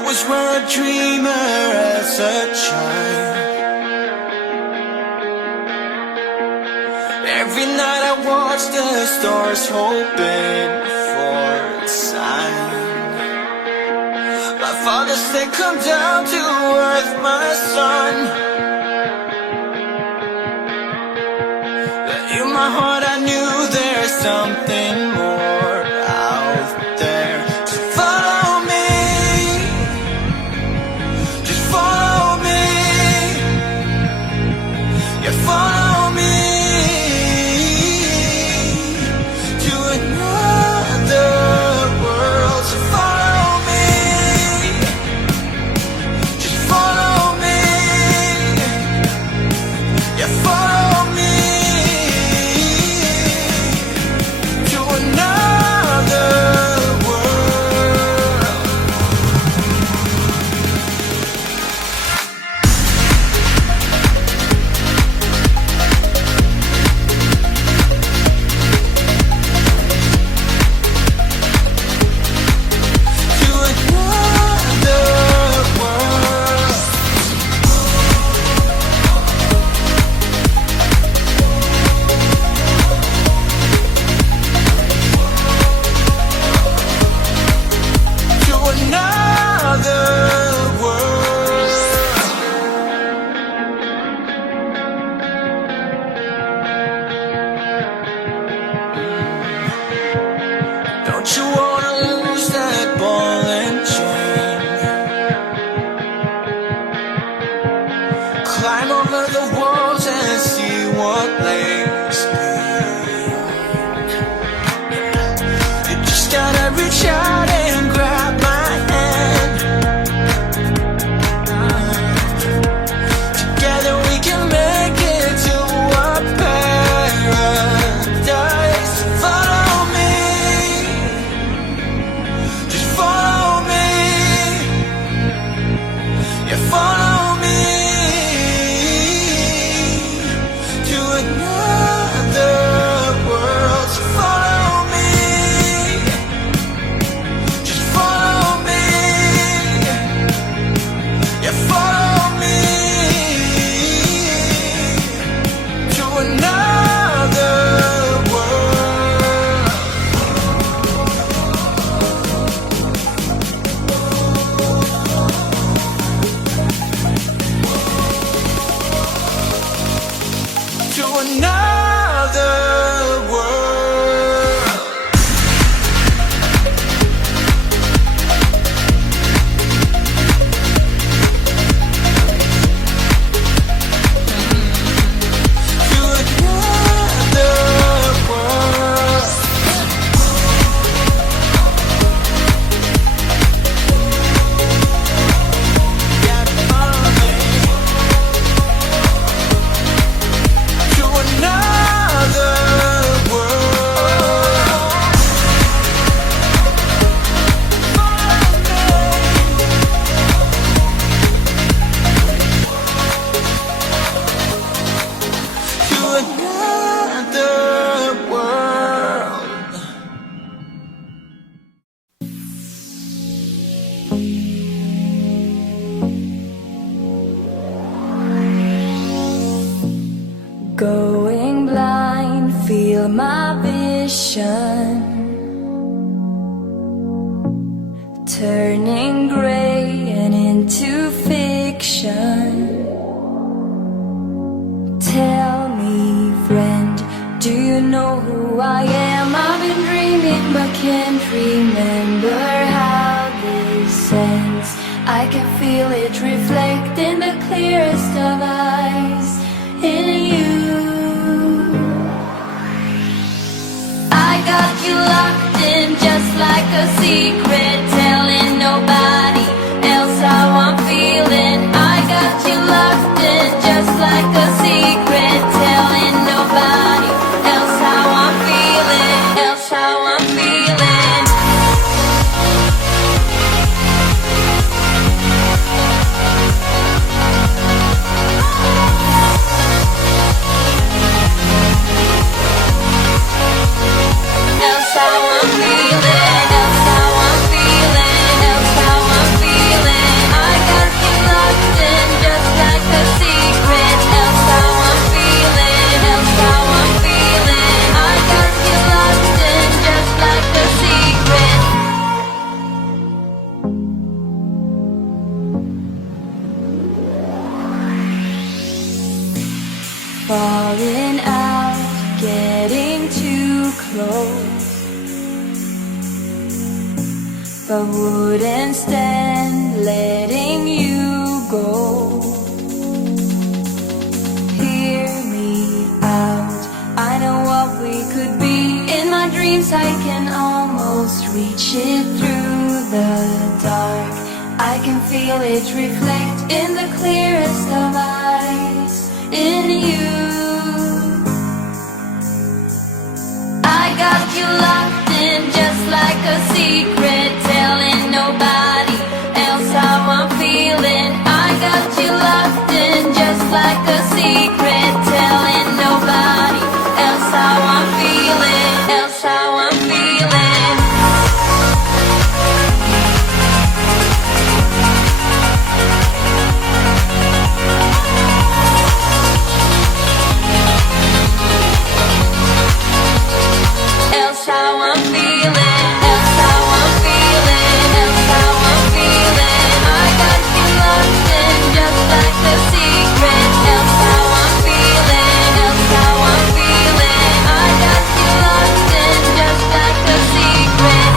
always were a dreamer as a child. Every night I watch the stars hoping for a sign. My father said, come down to earth, my son. But in my heart I knew there's something more out there. So follow me, just follow me. Yeah, follow me to another world. So follow me, just follow me. Yeah, follow me to another world. To another world. To another world. Don't you wanna lose that ball and chain? Climb over the walls and see what lays beyond. You just gotta reach out and grab my hand. Together we can make it to a paradise. Follow me, just follow me. Yeah, follow me to another world. So follow me, just follow me. Yeah, follow me to another world. To another world. To another world. Yeah, follow me to another world. To another world. Going blind, feel my vision turning gray and into fiction. Tell me, friend, do you know who I am? I've been dreaming but can't remember how this ends. I can feel it reflect in the clearest of eyes in you. I got you locked in just like a secret, telling nobody else how I'm feeling. I got you locked in just like a secret, telling nobody else how I'm feeling, else how I'm feeling. Else how I'm feeling, else how I'm feeling. but wouldn't stand letting you go. Hear me out, I know what we could be. In my dreams I can almost reach it through the dark. I can feel it reflect in the clearest of eyes, in you. I got you locked in just like a secret, telling nobody else how I'm feeling. I got you locked in just like a secret, telling nobody else how I'm feeling, else how I'm feeling. Else how I'm feeling, else how I'm feeling, else how I'm feeling. I got you locked in just like a secret. Else how I'm feeling, else how I'm feeling. I got you locked in just like a secret.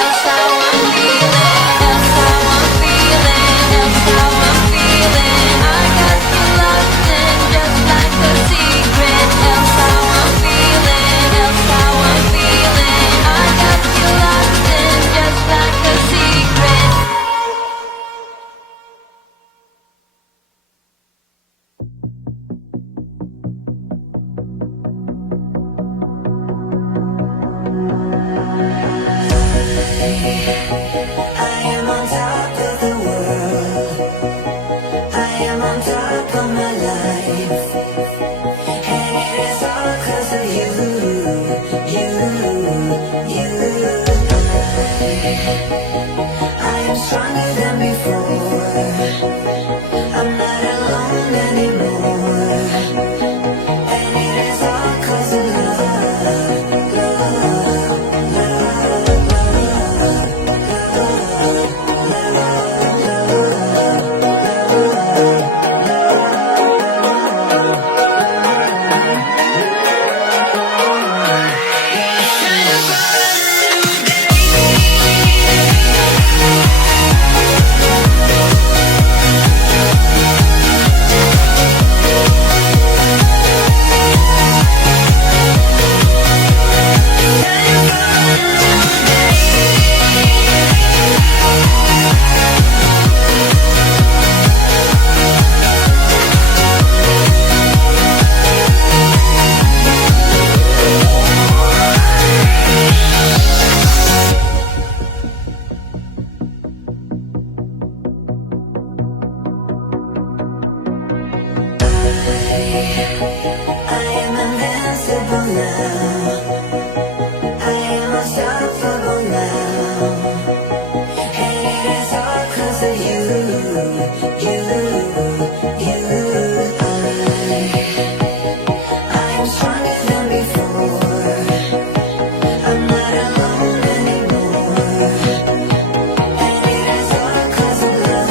Else how I'm feeling, else how I'm feeling, else how I'm feeling. I got you locked in just like a secret. Else how I'm feeling, else how I'm feeling. I got you locked in just like a secret. I am on top of the world. I am on top of my life. And it is all 'cause of you, you. I am stronger than before. I'm not alone anymore. And it is all 'cause of love, I am invincible now. I am unstoppable now. And it is all 'cause of you, you. I am stronger than before. I'm not alone anymore. And it is all 'cause of love.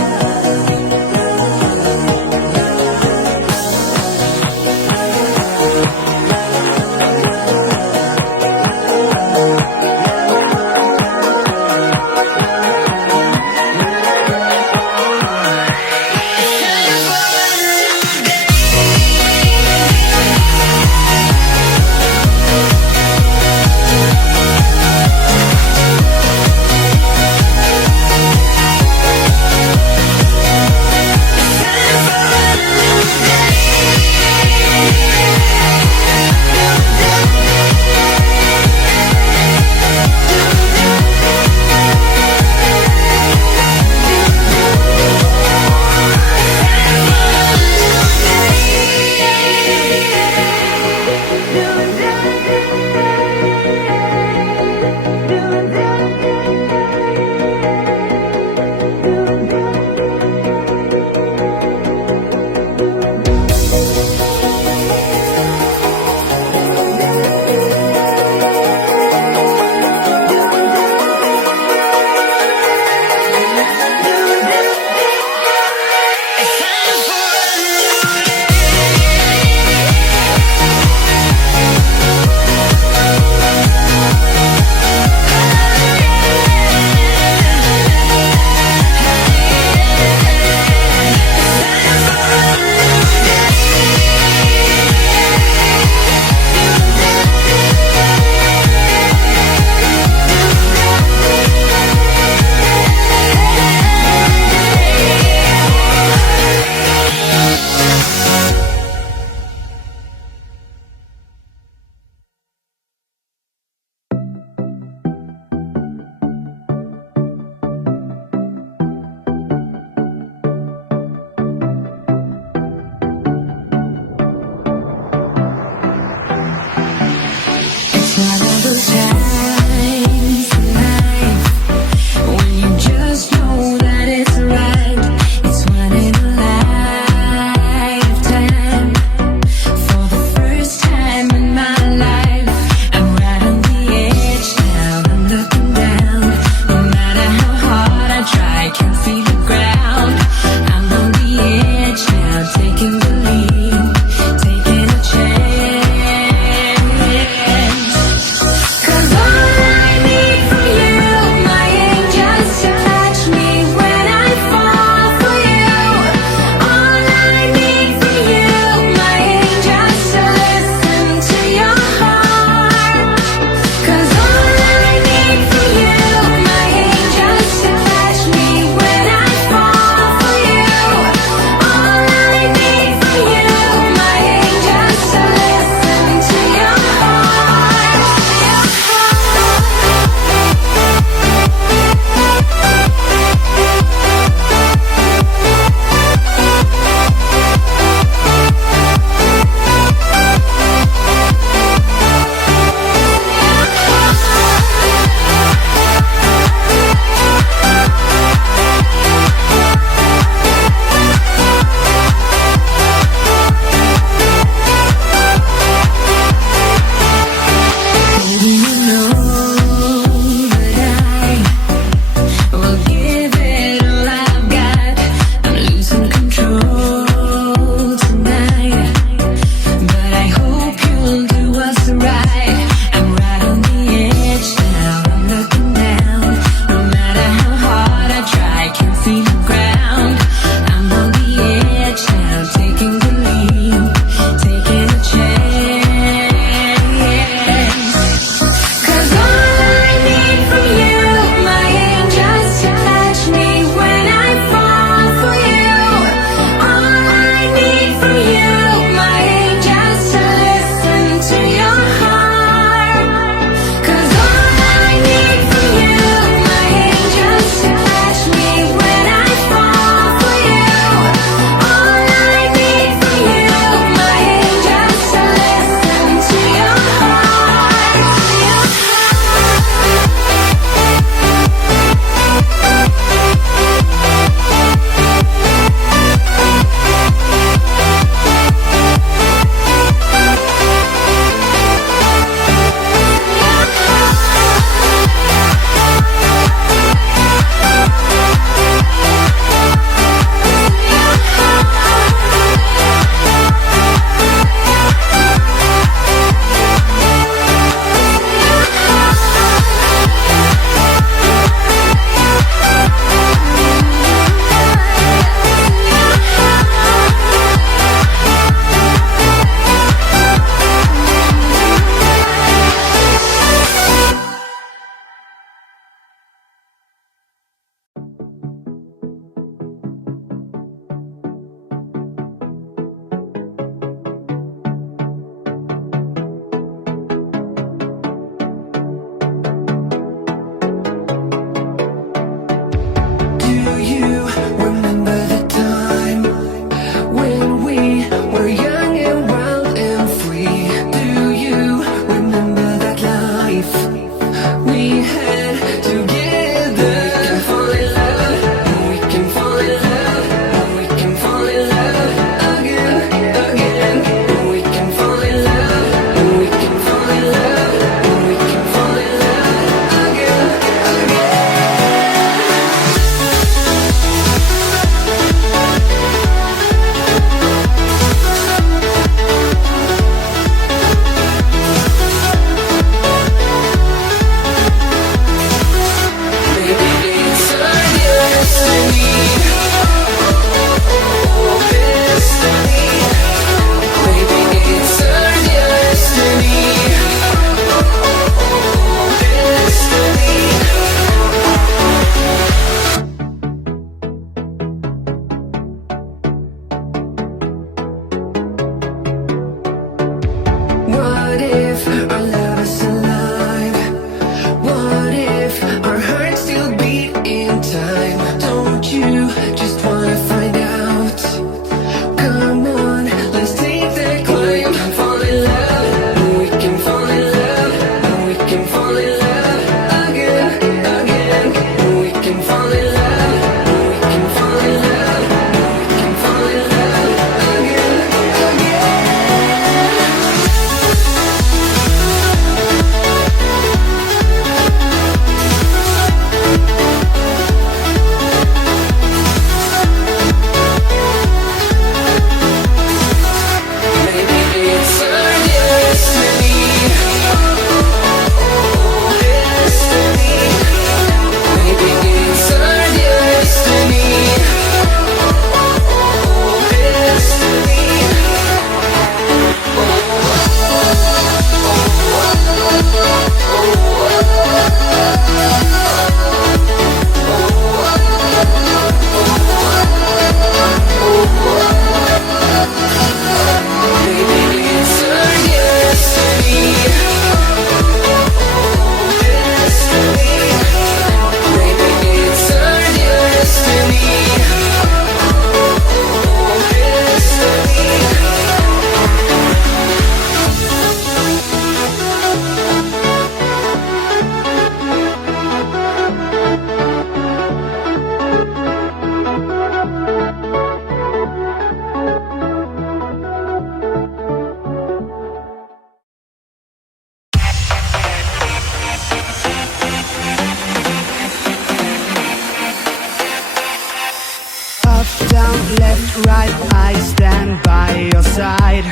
left, right, I stand by your side.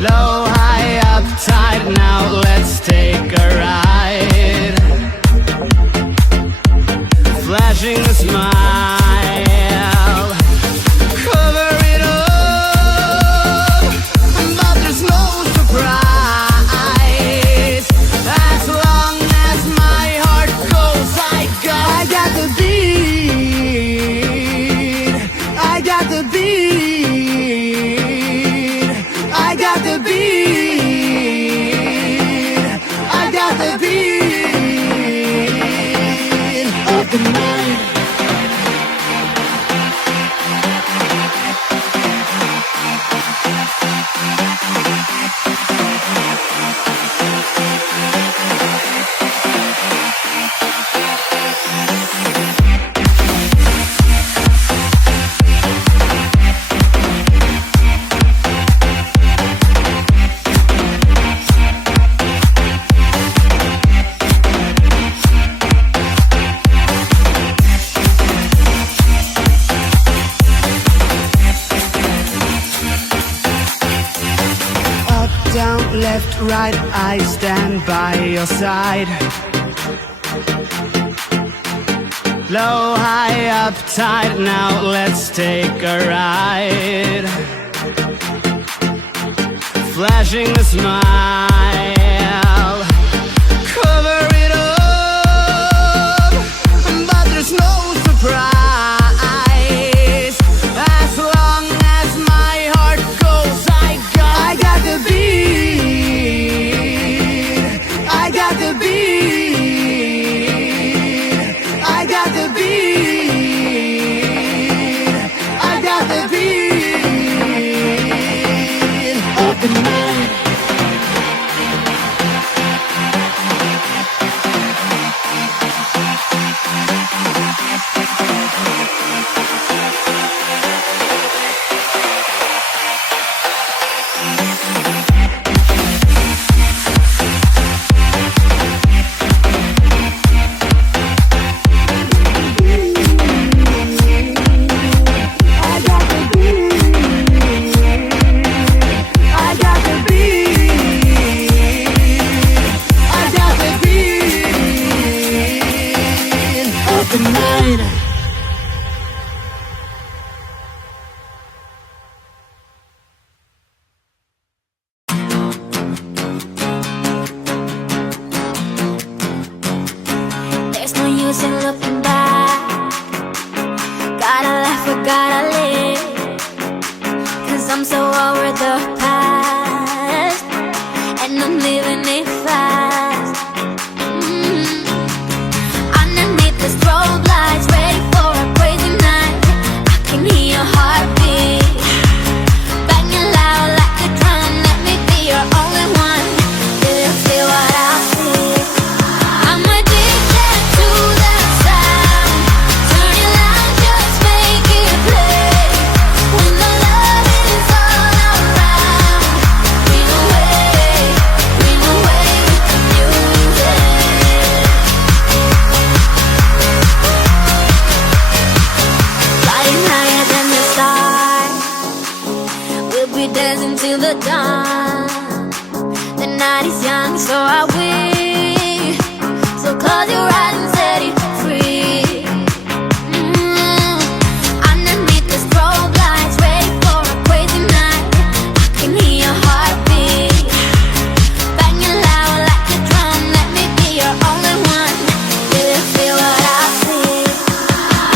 Low, high, up, tight, now let's take a ride. Flashing a smile, cover it up, but there's no surprise. As long as my heart goes, I got the beat, I got the beat, I got the beat, I got the beat of the night. Down, left, right, I stand by your side. Low, high, up, tight, now let's take a ride. Flashing a smile, cover it up, but there's no surprise. As long as my heart goes, I got the beat, I got the beat, I got the beat, I got the beat of the night. There's no use in looking back. Gotta laugh, we gotta live. 'Cause I'm so over the past, and I'm living it fast. Underneath the strobe lights, ready for a crazy night. I can hear your heartbeat banging loud like a drum. Let me be your only one. Do you feel what I feel? I'm addicted to the sound. Turn it loud, just make it play. When the love is all around, bring away with the music. Flying higher than the stars, we'll be dancing till the dawn. The night is young, so are we. So close your eyes and set it free. Underneath the strobe lights, ready for a crazy night. I can hear your heartbeat banging loud like a drum. Let me be your only one. Do you feel what I feel?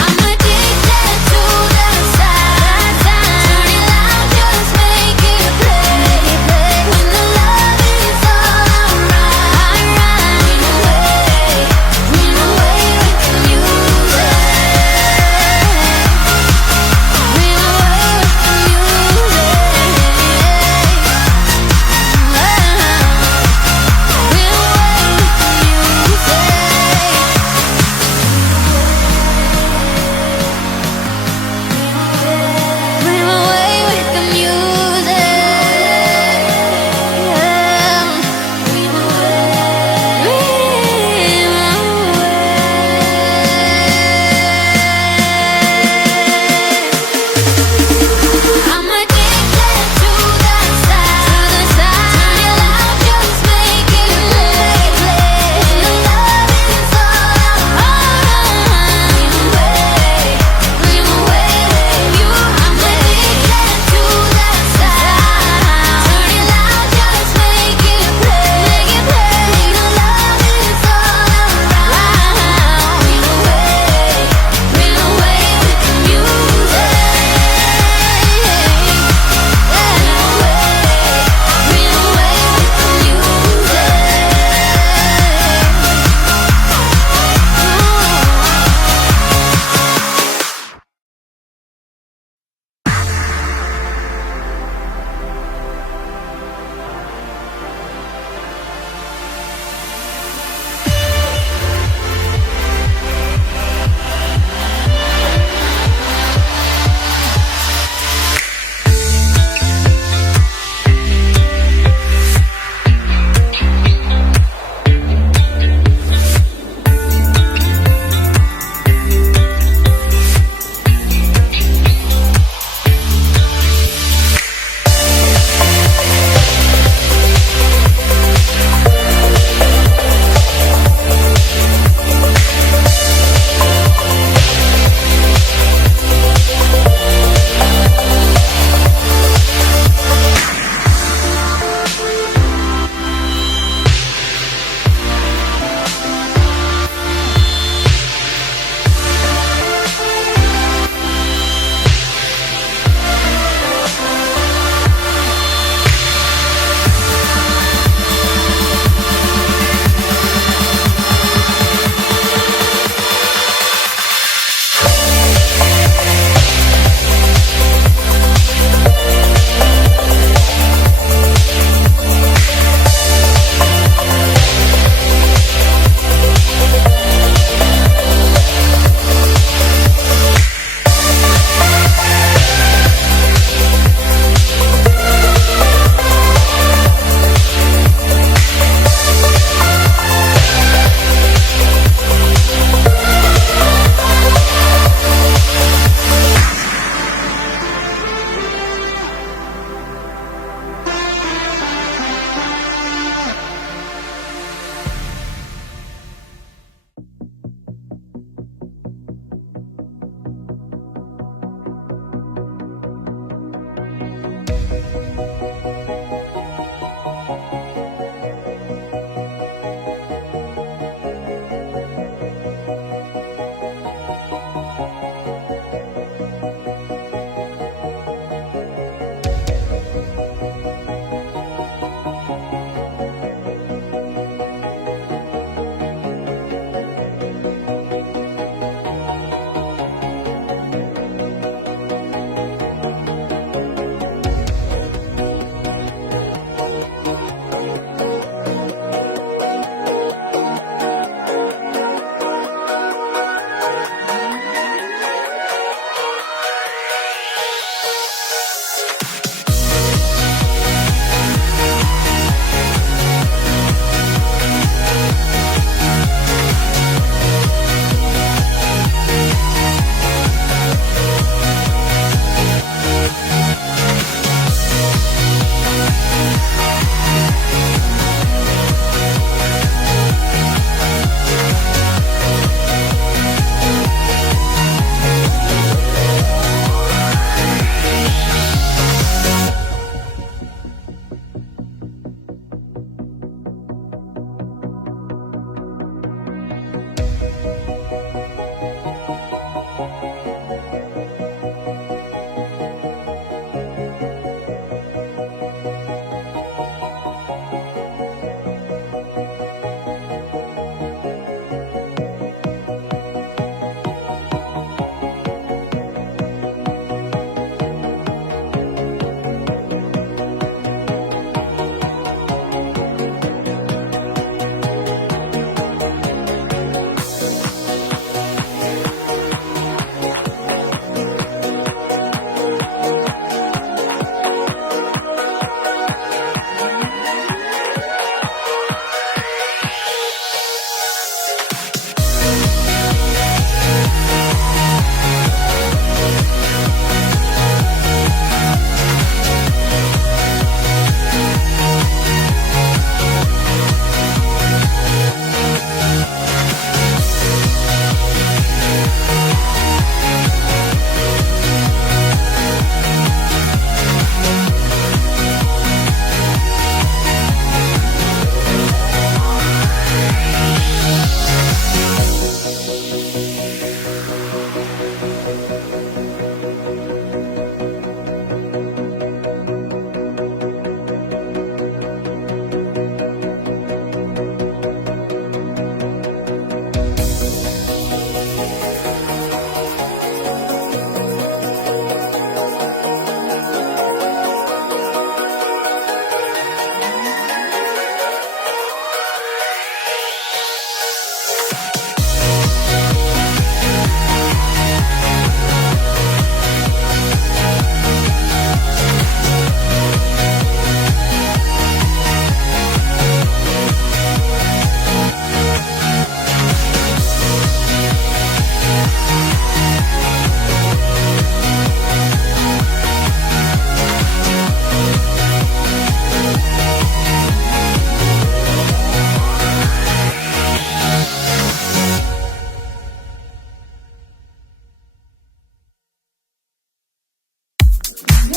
I'm addicted to the sound. Turn it loud, just make it play. When the love is all around, bring away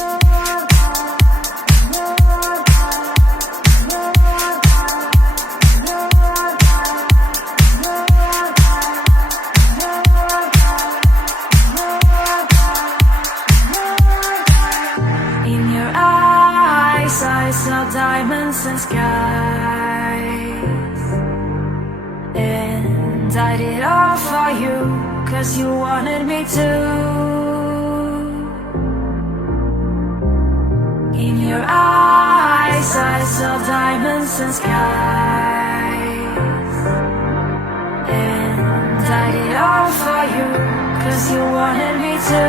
In your eyes I saw diamonds and skies, and I did all for you, 'cause you wanted me to. In your eyes I saw diamonds and skies, and I did all for you, 'cause you wanted me to.